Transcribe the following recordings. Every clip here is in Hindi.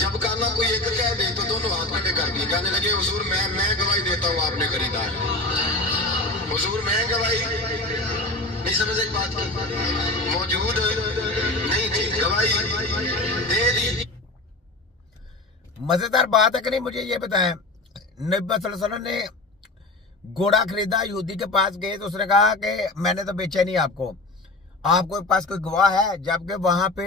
जब काना कोई एक कह दे तो दोनों हाथ खड़े कर दिए, कहने लगे हुजूर मैं गवाही देता हूँ आपने खरीदा है। हुजूर मैं गवाही नहीं समझे बात की, मौजूद नहीं थी, गवाही दे दी। मजेदार बात है कि नहीं? मुझे ये बताएं, नबी सल्लल्लाहु अलैहि वसल्लम ने घोड़ा खरीदा, यहूदी के पास गए तो उसने कहा कि मैंने तो बेचा नहीं आपको, आपके पास कोई गवाह है? जबकि वहां पे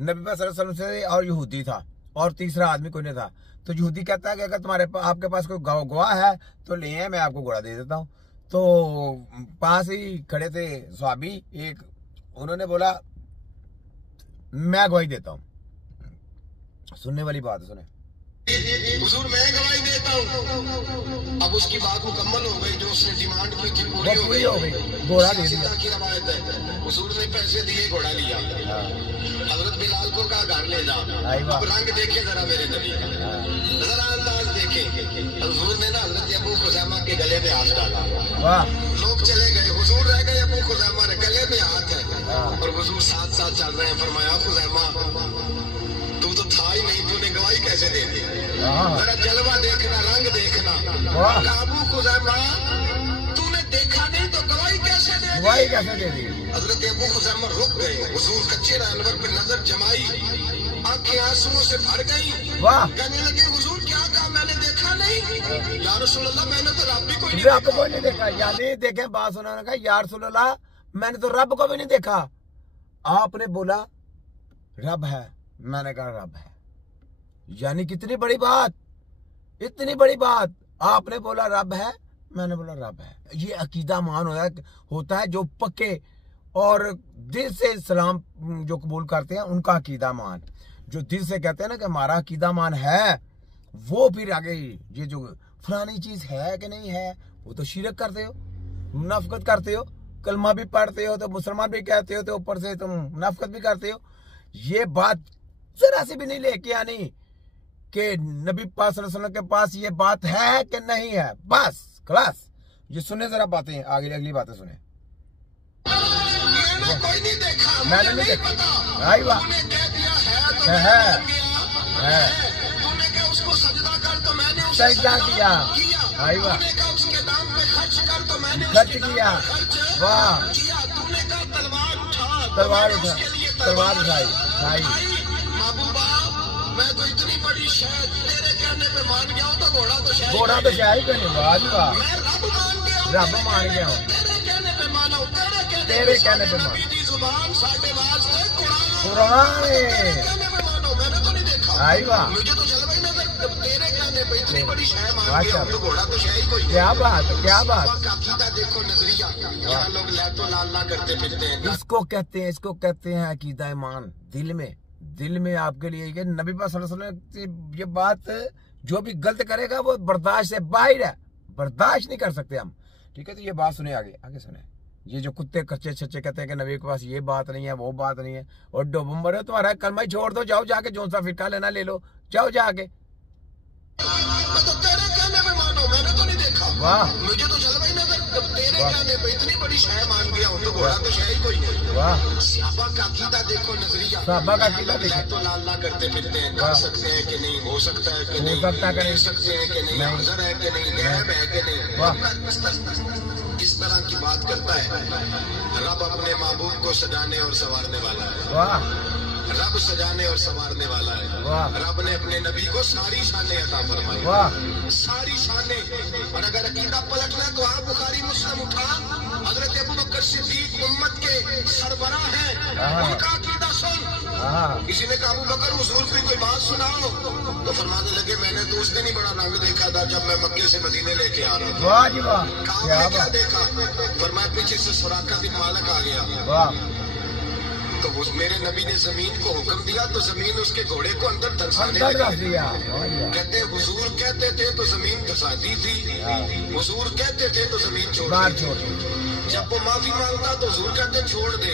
नबी सल्लल्लाहु अलैहि वसल्लम से और यहूदी था और तीसरा आदमी कोई नहीं था। तो यहूदी कहता है कि अगर आपके पास कोई गवाह है तो ले आए, मैं आपको घोड़ा दे देता हूँ। तो पास ही खड़े थे सहाबी एक, उन्होंने बोला मैं गवाही देता हूँ। सुनने वाली बात सुने, हुजूर मैं गवाही देता हूँ। अब उसकी बात मुकम्मल हो गई, जो उसने डिमांड की थी पूरी हो गई, घोड़ा दे दिया। की रवायत है, हुजूर ने पैसे दिए, घोड़ा लिया। हजरत बिलाल को कहा घर ले जा। अब रंग देखे जरा मेरे नबी का, जरा अंदाज देखे। हुजूर ने ना हजरत अबू खुज़ैमा के गले में हाथ डाला, लोग चले गए, हुजूर रह गए, अबू खुज़ैमा ने गले में हाथ है और हुजूर साथ साथ चल रहे हैं। फरमाया खुज़ैमा तू तो था ही नहीं, तूने गवाही कैसे दे दी? जरा जलवा देखना, रंग देखना। अबू खुज़ैमा तूने देखा नहीं तो गवाही कैसे दे दी? हजरत अबू खुज़ैमा रुक गए, हुजूर कच्चे जानवर पे नजर जमाई, आंखें आंसुओं से भर गई। कहने लगे हुजूर क्या कहा? मैंने देखा नहीं। या रसूल अल्लाह मैंने तो रब भी कोई नहीं देखा। यानी देखे बात सुनाने का, या रसूल अल्लाह मैंने तो रब को भी नहीं देखा। आपने बोला रब है, मैंने कहा रब है। यानी कितनी बड़ी बात, इतनी बड़ी बात। आपने बोला रब है, मैंने बोला रब है। ये अकीदा मान होता है जो पक्के और दिल से इस्लाम जो कबूल करते हैं उनका अकीदा मान। जो दिल से कहते हैं ना कि हमारा अकीदा मान है, वो फिर आगे ये जो फलानी चीज है कि नहीं है, वो तो शिरक करते हो, मुनाफिकत करते हो, कलमा भी पढ़ते हो तो मुसलमान भी कहते हो, तो ऊपर से तुम मुनाफिकत भी करते हो। ये बात जरा सी भी नहीं लेके आनी कि नबी पाक सल्लल्लाहु अलैहि वसल्लम के पास ये बात है कि नहीं है, बस खलास। ये सुने जरा बातें, आगे अगली बातें सुने। मैंने कोई नहीं देखा, मैंने नहीं देखा। तूने कह दिया है तूने कहा उसको सजदा कर तो मैंने सजदा किया। तूने कहा उसके नाम पे खर्च कर तो मैंने खर्च किया। वाह, तूने कहा तलवार उठाई। महबूबा मैं तो इतनी बड़ी शहर तेरे कहने पे मान गया हूँ, तो घोड़ा तो शायद नहीं। वाह जी वाह, मैं रब मान गया हूँ, तेरे कहने पे माना हूँ, तेरे कहने पे मान। जुबान साढ़े बाज कुरान मैंने तो नहीं देखा। मुझे तो चल भाई नजर, तेरे कहने पे इतनी बड़ी शहर मान गया, तो घोड़ा तो शायद कोई। क्या बात, क्या बात। अकीदा देखो, नजरिया। यहाँ लोग लातो लाला करते फिरते हैं। इसको कहते हैं अकीदा ईमान। दिल में आपके लिए ये नबी पाक सल्लल्लाहु अलैहि वसल्लम ये बात, जो भी गलत करेगा वो बर्दाश्त से बाहर है, बर्दाश्त नहीं कर सकते हम। ठीक है, तो ये बात सुने, आगे सुने। ये जो कुत्ते कच्चे छच्चे कहते हैं कि नबी के पास ये बात नहीं है, वो बात नहीं है, और डोबम्बर है तुम्हारा, कलमा ही छोड़ दो, जाओ जाके जो सा फिरका लेना ले लो, जाओ जाके। तो तेरे कहने पे मानो, मैंने तो नहीं देखा। वाह, मुझे तो चल भाई नजर, तेरे कहने पे इतनी बड़ी शहर मान गया हूँ, तो घोड़ा तो शायद कोई नहीं। वाह, सहाबा का अकीदा देखो, नजरिया। सहाबा का अकीदा देखो, तो लाला करते फिरते हैं, कर सकते हैं कि नहीं, हो सकता है कि नहीं, कर सकते हैं कि नहीं, हाजिर है कि नहीं, गैब है कि नहीं। इस तरह की बात करता है। रब अपने महबूब को सजाने और संवारने वाला है। रब सजाने और संवारने वाला है। रब ने अपने नबी को सारी शानें अता फरमाई, सारी शानें। और अगर अकीदा पलटना है तो आप बुखारी मुस्लिम उठा, हजरत अबू बकर सिद्दीक उम्मत के सरबराह हैं, उनका अकीदा सुन। किसी ने कहा अबू बकर हुजूर की कोई बात सुनाओ, तो फरमाने लगे मैंने तो उस दिन ही बड़ा रंग देखा था जब मैं मक्के से मदीने लेके आ रहा था। क्या देखा? फरमाया पीछे से सुराका बिन मालिक आ गया। तो उस मेरे नबी ने जमीन को हुक्म दिया तो जमीन उसके घोड़े को अंदर धंसाने लगी। कहते हुजूर कहते थे तो जमीन धंसाती थी, हुजूर कहते थे तो जमीन छोड़ दी। जब वो माफी मांगता तो हुजूर कहते छोड़ दे,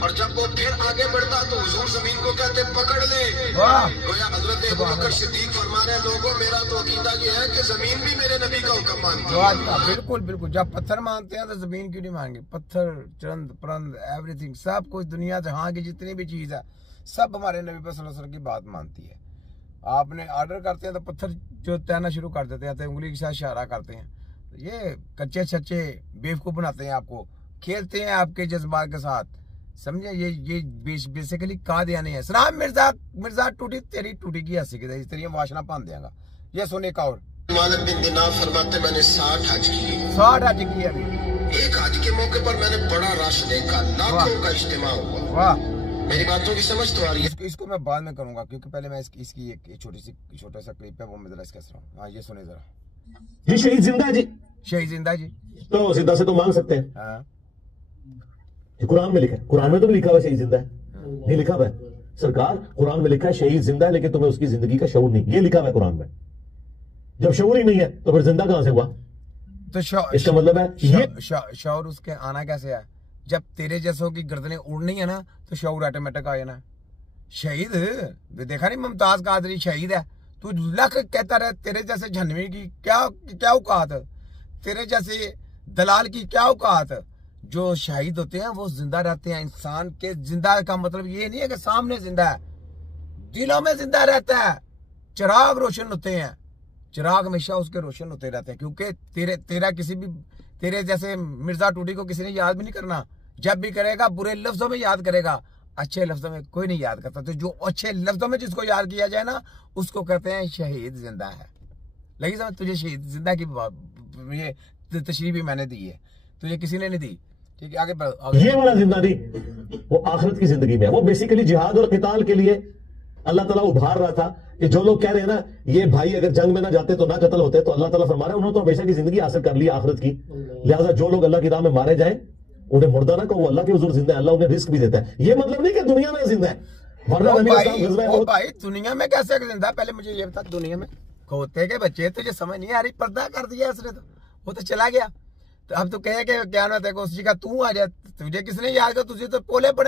और जब वो फिर आगे बढ़ता तो हुजूर जमीन को कहते पकड़ ले। गोया हजरत अबू बकर सिद्दीक फरमा रहे लोगों, मेरा तो अकीदा ये है कि जमीन भी मेरे नबी का हुक्म मानती है। बिल्कुल। जब पत्थर मानते हैं तो जमीन क्यों नहीं मांगे? पत्थर, चंद, परंद, एवरीथिंग, सब कुछ दुनिया जहां की जितनी भी चीज है, सब हमारे नबी सल्लल्लाहु अलैहि वसल्लम की बात मानती है। आपने ऑर्डर करते हैं तो पत्थर जो तैरना शुरू कर देते हैं, तो उंगली के साथ इशारा करते हैं। ये कच्चे सच्चे बेवकूफ बनाते हैं आपको, खेलते हैं आपके जज्बात के साथ, समझे। ये बेसिकली कादियानी है। सलाम मिर्जा टूटी तेरी टूटी की हंसी की तेरी वाशना पान देगा। ये सुने का और मालिक बिन दिनार फरमाते मैंने 60 हज किए। 60 हज किए अभी। एक हज के मौके पर मैंने बड़ा रश देखा, लाखों का इज्तिमा हुआ। वाह, मेरी बातों की समझ तो आ रही है। इसको मैं बाद में करूंगा, क्योंकि पहले मैं इसकी एक छोटा सा क्लिप है, वो मैं जरा इसका सुनाऊं। हाँ, ये सुने जरा। जी शहीद जिंदा जी, शहीद जिंदा जी, तो जिंदा से तो मांग सकते हैं। हाँ, कुरान में लिखा है, कुरान में तो नहीं लिखा हुआ शहीद जिंदा है, नहीं लिखा हुआ है सरकार। कुरान में लिखा है शहीद जिंदा है, लेकिन तुम्हें उसकी जिंदगी का शऊर नहीं, ये लिखा हुआ है कुरान में। जब शऊर ही नहीं है तो फिर जिंदा कहां से हुआ? तो इसका मतलब है ये शऊर उसके आना कैसे है? जब तेरे जैसों की गर्दनें उड़नी है ना, तो शऊर ऑटोमेटिक आ जाना। शहीद देखा नहीं, मुमताज कादरी शहीद है। तू लख कहता रहे, तेरे जैसे झनवी की क्या औकात, तेरे जैसे दलाल की क्या औकात। जो शहीद होते हैं वो जिंदा रहते हैं। इंसान के जिंदा का मतलब ये नहीं है कि सामने जिंदा है, दिलों में जिंदा रहता है। चिराग रोशन होते हैं, चिराग हमेशा उसके रोशन होते रहते हैं, क्योंकि तेरा किसी भी तेरे जैसे मिर्जा टूटी को किसी ने याद भी नहीं करना। जब भी करेगा बुरे लफ्जों में याद करेगा, अच्छे लफ्जों में कोई नहीं याद करता। तो जो अच्छे लफ्जों में जिसको याद किया जाए ना, उसको कहते हैं शहीद जिंदा है। लगी समझ? तुझे शहीद जिंदा की ये तशरीह भी मैंने दी है, तुझे किसी ने नहीं दी। ठीक है, आगे ये वाला जिंदा नहीं, वो आखिरत की जिंदगी में है। वो बेसिकली जिहाद और क़िताल के लिए अल्लाह ताला उभार रहा था। कि जो लोग कह रहे हैं ना, ये भाई अगर जंग में ना जाते तो ना कत्ल होते, तो अल्लाह ताला फरमा रहा है उन्होंने तो हमेशा की जिंदगी हासिल कर ली आखिरत की। लिहाजा जो लोग अल्लाह की राह में मारे जाएं, उन्हें मुर्दा ना कहो, अल्लाह के हुजूर जिंदा है, अल्लाह उन्हें रिस्क भी देता है। ये मतलब नहीं कि दुनिया में जिंदा है, वरना भाई दुनिया में कैसे जिंदा? पहले मुझे ये बता, दुनिया में खोते के बच्चे, तुझे समझ नहीं आ रही, पर्दा कर दिया उसने, तो वो तो चला गया। तो अब तो कहे कि क्या ना तेरे को उसी का तू आ जाए, तुझे किसने याद कर? तुझे तो पोले पड़े।